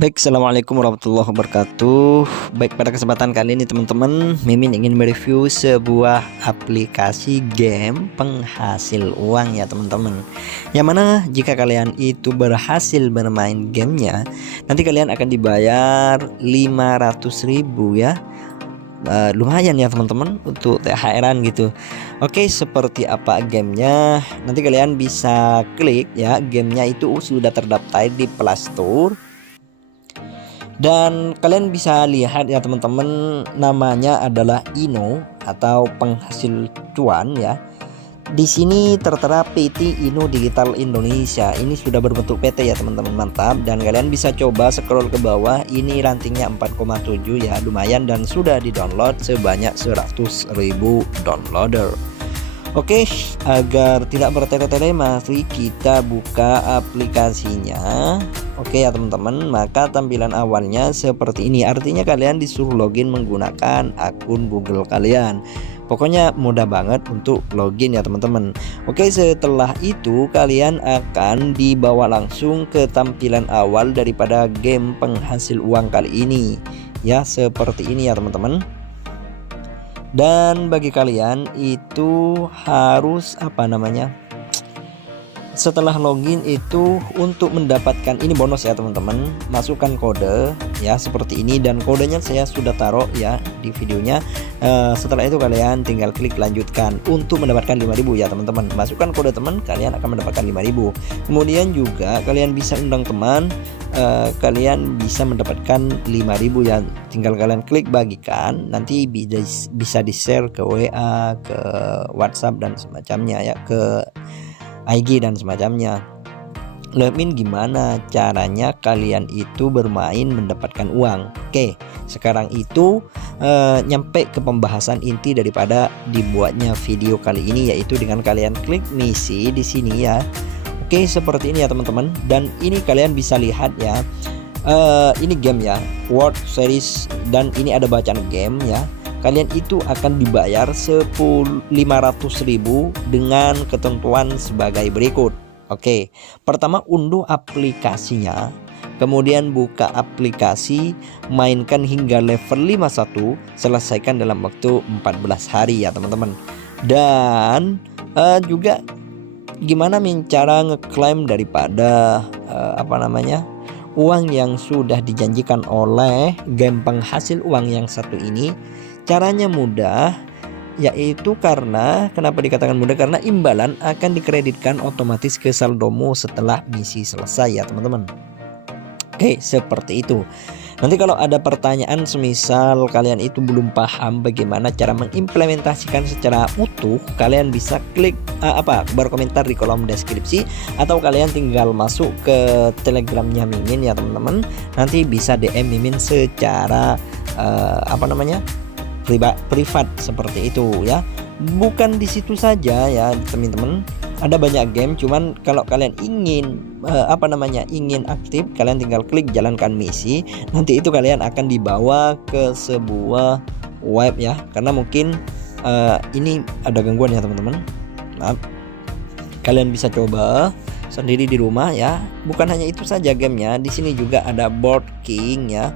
Baik, assalamualaikum warahmatullahi wabarakatuh. Baik, pada kesempatan kali ini teman-teman, Mimin ingin mereview sebuah aplikasi game penghasil uang ya teman-teman. Yang mana jika kalian itu berhasil bermain gamenya, nanti kalian akan dibayar 500.000 ya. Lumayan ya teman-teman untuk THR-an gitu. Oke, seperti apa gamenya? Nanti kalian bisa klik ya, gamenya itu sudah terdaftar di Play Store. Dan kalian bisa lihat ya teman-teman, namanya adalah Ino atau penghasil cuan ya. Di sini tertera PT Ino Digital Indonesia. Ini sudah berbentuk PT ya teman-teman, mantap. Dan kalian bisa coba scroll ke bawah. Ini rantingnya 4,7 ya, lumayan, dan sudah di-download sebanyak 100.000 downloader. Oke, agar tidak bertele-tele, mari kita buka aplikasinya. Oke ya teman-teman, maka tampilan awalnya seperti ini. Artinya kalian disuruh login menggunakan akun Google kalian. Pokoknya mudah banget untuk login ya teman-teman. Oke, setelah itu kalian akan dibawa langsung ke tampilan awal daripada game penghasil uang kali ini. Ya, seperti ini ya teman-teman. Dan bagi kalian itu harus setelah login itu untuk mendapatkan ini bonus ya teman-teman, masukkan kode ya seperti ini, dan kodenya saya sudah taruh ya di videonya. Setelah itu kalian tinggal klik lanjutkan untuk mendapatkan 5.000 ya teman-teman. Masukkan kode teman, kalian akan mendapatkan 5.000. Kemudian juga kalian bisa undang teman, kalian bisa mendapatkan 5.000 ya. Tinggal kalian klik bagikan, nanti bisa di share ke WA, ke WhatsApp dan semacamnya ya, ke IG dan semacamnya. Min, gimana caranya kalian itu bermain mendapatkan uang? Oke, sekarang itu nyampe ke pembahasan inti daripada dibuatnya video kali ini, yaitu dengan kalian klik misi di sini ya. Oke, seperti ini ya teman-teman. Dan ini kalian bisa lihat ya, ini game ya, World Series, dan ini ada bacaan game ya. Kalian itu akan dibayar 500.000 dengan ketentuan sebagai berikut. Oke, pertama unduh aplikasinya, kemudian buka aplikasi, mainkan hingga level 51, selesaikan dalam waktu 14 hari ya teman-teman. Dan juga gimana cara ngeklaim daripada uang yang sudah dijanjikan oleh game penghasil uang yang satu ini. Caranya mudah, yaitu kenapa dikatakan mudah, karena imbalan akan dikreditkan otomatis ke saldomu setelah misi selesai ya teman-teman. Oke, seperti itu. Nanti kalau ada pertanyaan, semisal kalian itu belum paham bagaimana cara mengimplementasikan secara utuh, kalian bisa klik berkomentar di kolom deskripsi, atau kalian tinggal masuk ke telegramnya Mimin ya teman-teman. Nanti bisa DM Mimin secara privat seperti itu ya. Bukan di situ saja ya teman-teman, ada banyak game. Cuman kalau kalian ingin ingin aktif, kalian tinggal klik jalankan misi. Nanti itu kalian akan dibawa ke sebuah web ya, karena mungkin ini ada gangguan ya teman-teman. Maaf. Kalian bisa coba sendiri di rumah ya. Bukan hanya itu saja gamenya, di sini juga ada Board King ya.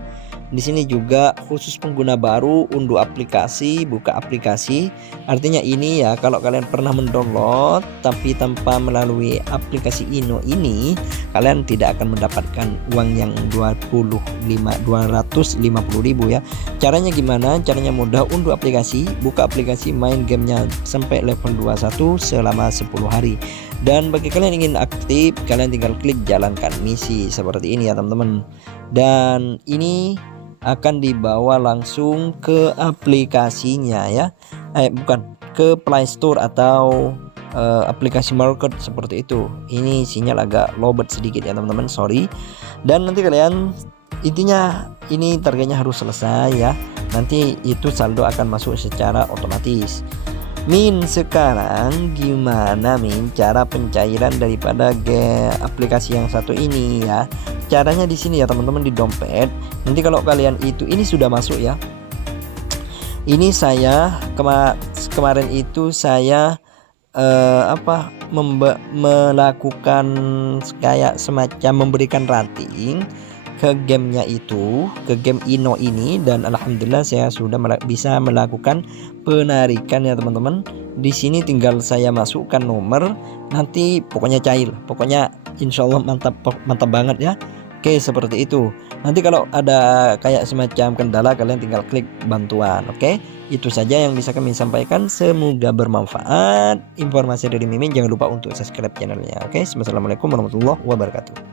Di sini juga khusus pengguna baru, unduh aplikasi, buka aplikasi. Artinya ini ya, kalau kalian pernah mendownload tapi tanpa melalui aplikasi Ino ini, kalian tidak akan mendapatkan uang yang 250.000 ya. Caranya gimana? Caranya mudah, unduh aplikasi, buka aplikasi, main gamenya sampai level 21 selama 10 hari. Dan bagi kalian yang ingin aktif, kalian tinggal klik jalankan misi seperti ini ya teman-teman. Dan ini akan dibawa langsung ke aplikasinya ya, ke Play Store atau aplikasi market seperti itu. Ini sinyal agak lowbat sedikit ya teman-teman, sorry. Dan nanti kalian, intinya ini targetnya harus selesai ya, nanti itu saldo akan masuk secara otomatis. Min, sekarang gimana Min cara pencairan daripada aplikasi yang satu ini ya? Caranya di sini ya teman-teman, di dompet. Nanti kalau kalian itu, ini sudah masuk ya. Ini saya kemarin itu saya melakukan kayak semacam memberikan ranting ke gamenya itu, ke game Ino ini, dan alhamdulillah saya sudah bisa melakukan penarikan ya teman-teman. Di sini tinggal saya masukkan nomor, nanti pokoknya cair, pokoknya insya Allah mantap mantap banget ya. Oke, seperti itu. Nanti kalau ada kayak semacam kendala, kalian tinggal klik bantuan. Oke, itu saja yang bisa kami sampaikan. Semoga bermanfaat informasi dari Mimin. Jangan lupa untuk subscribe channelnya. Oke, wassalamualaikum warahmatullahi wabarakatuh.